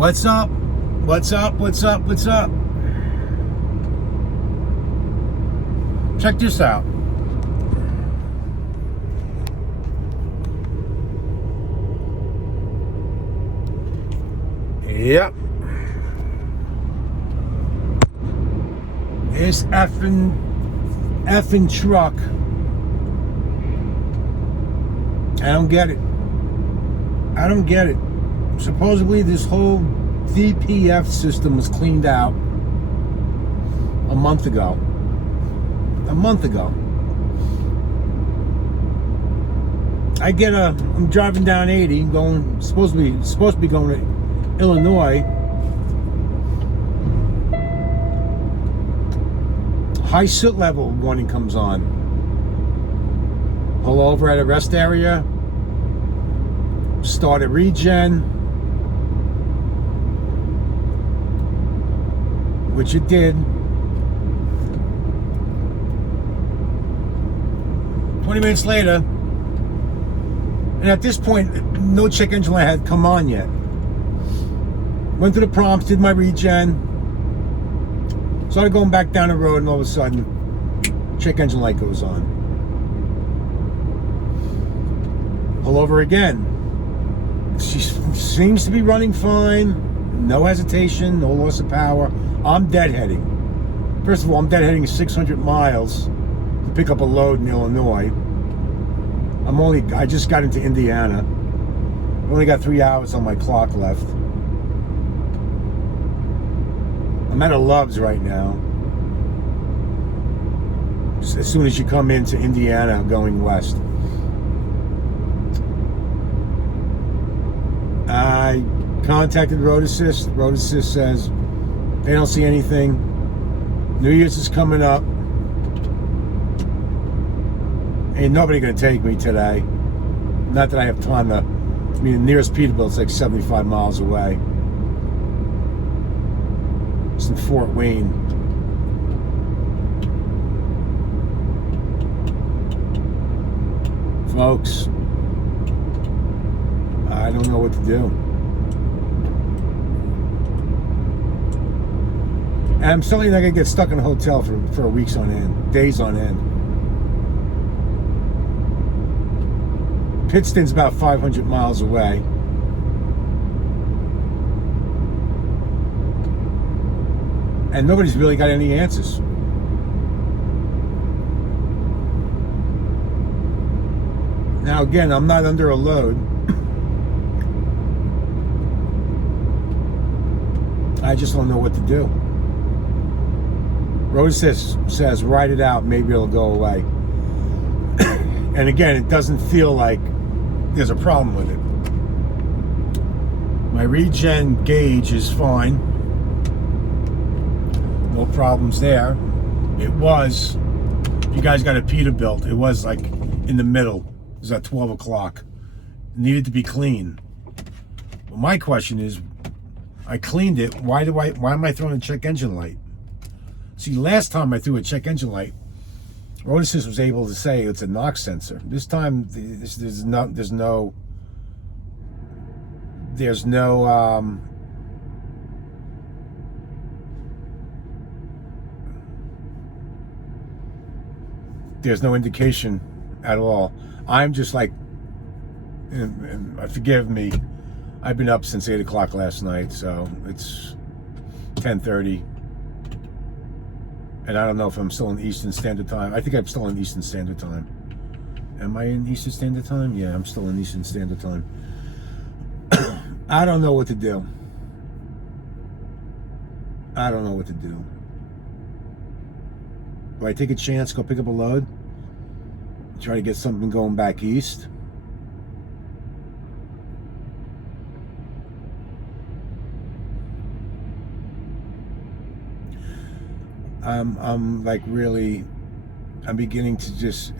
What's up? What's up? What's up? What's up? Check this out. Yep. This effing truck. I don't get it. I don't get it. Supposedly this whole DPF system was cleaned out a month ago. I'm driving down 80, supposed to be going to Illinois. High soot level warning comes on. Pull over at a rest area. Start a regen, which it did. 20 minutes later, and at this point, no check engine light had come on yet. Went through the prompts, did my regen, started going back down the road, and all of a sudden, check engine light goes on. Pull over again. She seems to be running fine. No hesitation, no loss of power. I'm deadheading. First of all, I'm deadheading 600 miles to pick up a load in Illinois. I just got into Indiana. I've only got 3 hours on my clock left. I'm at a Love's right now. As soon as you come into Indiana, I'm going west. I contacted Road Assist. Road Assist says they don't see anything. New Year's is coming up. Ain't nobody gonna take me today. Not that I have time to. The nearest Peterbilt's like 75 miles away. It's in Fort Wayne. Folks, I don't know what to do. And I'm certainly not gonna get stuck in a hotel for weeks on end, days on end. Pittston's about 500 miles away. And nobody's really got any answers. Now again, I'm not under a load. I just don't know what to do. Road says ride it out, maybe it'll go away. And again, it doesn't feel like there's a problem with it. My regen gauge is fine. No problems there. It was, you guys got a Peterbilt, it was like in the middle. It was at 12 o'clock. It needed to be clean. Well, my question is, I cleaned it. Why am I throwing a check engine light? See, last time I threw a check engine light, Road Assist was able to say it's a NOx sensor. This time, there's no indication at all. I'm just like, and forgive me, I've been up since 8 o'clock last night, so it's 10:30. And I don't know if I'm still in Eastern Standard Time. I think I'm still in Eastern Standard Time. Am I in Eastern Standard Time? Yeah, I'm still in Eastern Standard Time. I don't know what to do. Do I take a chance, go pick up a load? Try to get something going back east? I'm beginning to just,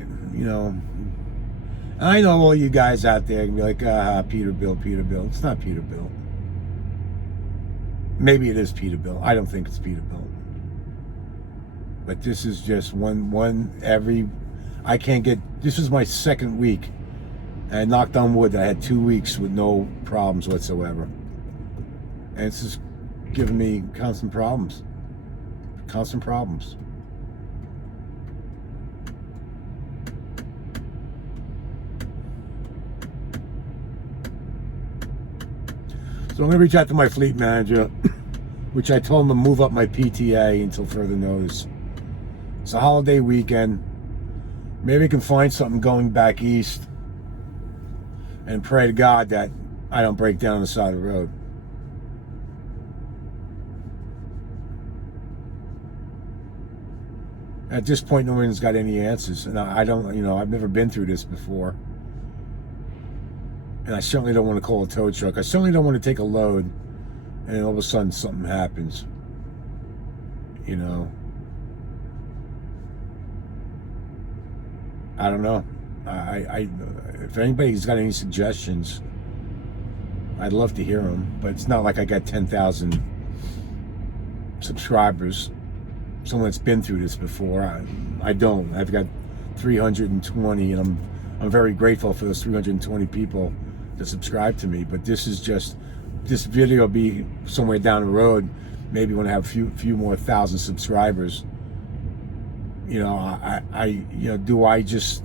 I know all you guys out there can be like, Peterbilt. It's not Peterbilt. Maybe it is Peterbilt. I don't think it's Peterbilt. But this is just I can't get, this was my second week. And I knocked on wood, I had 2 weeks with no problems whatsoever. And it's just giving me constant problems. Constant problems. So I'm going to reach out to my fleet manager, which I told him to move up my PTA until further notice. It's a holiday weekend. Maybe we can find something going back east, and pray to God that I don't break down on the side of the road. At this point, no one's got any answers, and I don't, I've never been through this before. And I certainly don't want to call a tow truck. I certainly don't want to take a load, and then all of a sudden something happens. I don't know. If anybody's got any suggestions, I'd love to hear them. But it's not like I got 10,000 subscribers. Someone that's been through this before. I don't. I've got 320, and I'm very grateful for those 320 people that subscribe to me. But this video will be somewhere down the road, maybe when I have a few more thousand subscribers. Do I just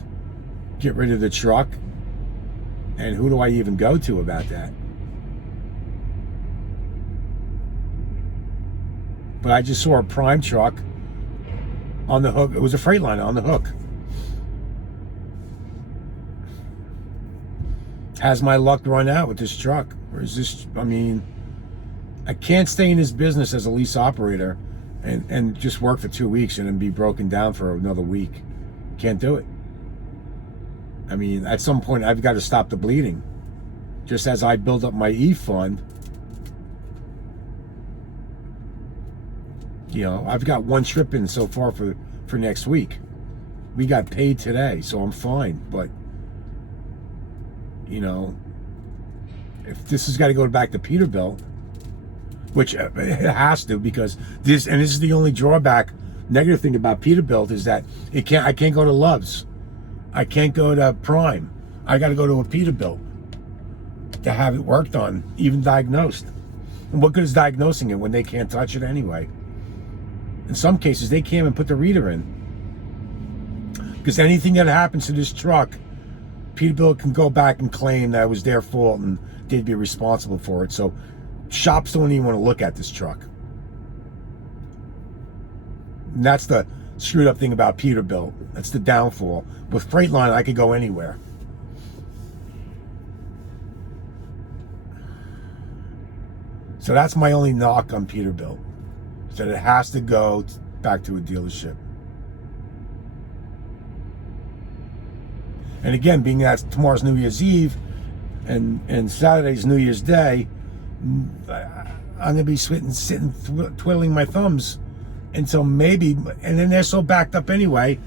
get rid of the truck? And who do I even go to about that? But I just saw a Prime truck on the hook. It was a Freightliner on the hook. Has my luck run out with this truck? Or is this, I can't stay in this business as a lease operator and just work for 2 weeks and then be broken down for another week. Can't do it. At some point, I've got to stop the bleeding. Just as I build up my E-fund, I've got one trip in so far for next week. We got paid today, so I'm fine. But, if this has got to go back to Peterbilt, which it has to, because this is the only drawback, negative thing about Peterbilt is that I can't go to Love's. I can't go to Prime. I got to go to a Peterbilt to have it worked on, even diagnosed. And what good is diagnosing it when they can't touch it anyway? In some cases, they can't even put the reader in. Because anything that happens to this truck, Peterbilt can go back and claim that it was their fault and they'd be responsible for it. So shops don't even want to look at this truck. And that's the screwed up thing about Peterbilt. That's the downfall. With Freightliner, I could go anywhere. So that's my only knock on Peterbilt, is that it has to go back to a dealership. And again, being that tomorrow's New Year's Eve and Saturday's New Year's Day, I'm going to be sitting twiddling my thumbs until maybe, and then they're so backed up anyway,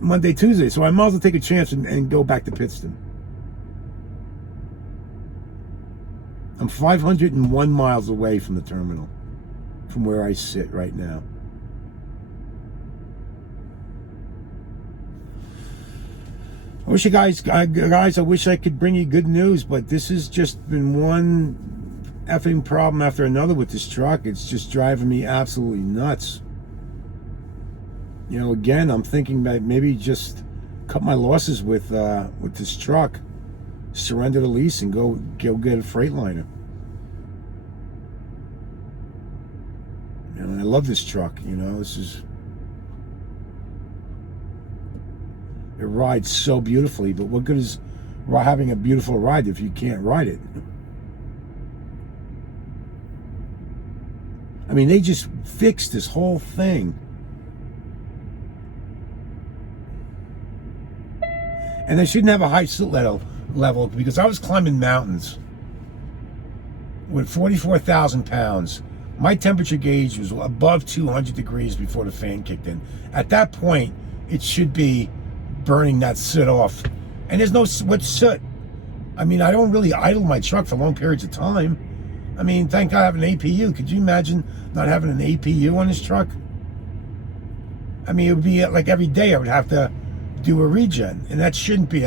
Monday, Tuesday. So I might as well take a chance and go back to Pittston. I'm 501 miles away from the terminal, from where I sit right now. I wish you guys, I wish I could bring you good news, but this has just been one effing problem after another with this truck. It's just driving me absolutely nuts. Again, I'm thinking that maybe just cut my losses with this truck, surrender the lease, and go get a Freightliner. I love this truck. It rides so beautifully, but what good is having a beautiful ride if you can't ride it? They just fixed this whole thing. And they shouldn't have a high soot level, because I was climbing mountains with 44,000 pounds. My temperature gauge was above 200 degrees before the fan kicked in. At that point, it should be burning that soot off. And there's no soot. I don't really idle my truck for long periods of time. Thank God I have an APU. Could you imagine not having an APU on this truck? It would be like every day I would have to do a regen, and that shouldn't be.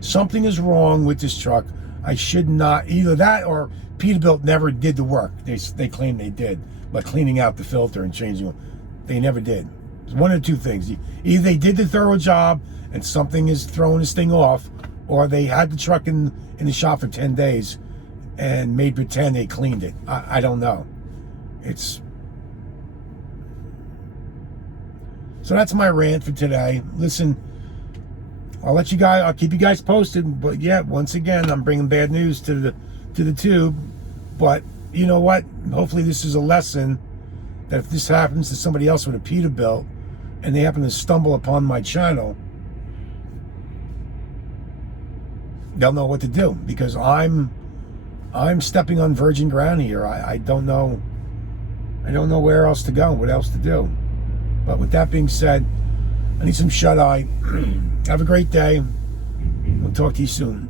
Something is wrong with this truck. I should not, either that or Peterbilt never did the work. They claim they did, but cleaning out the filter and changing it, they never did. It's one of two things. Either they did the thorough job and something is throwing this thing off, or they had the truck in the shop for 10 days and made pretend they cleaned it. I don't know. So that's my rant for today. Listen, I'll keep you guys posted. But yeah, once again, I'm bringing bad news to the tube. But you know what? Hopefully this is a lesson that if this happens to somebody else with a Peterbilt and they happen to stumble upon my channel, they'll know what to do, because I'm stepping on virgin ground here. I don't know where else to go, what else to do. But with that being said, I need some shut-eye. Have a great day. We'll talk to you soon.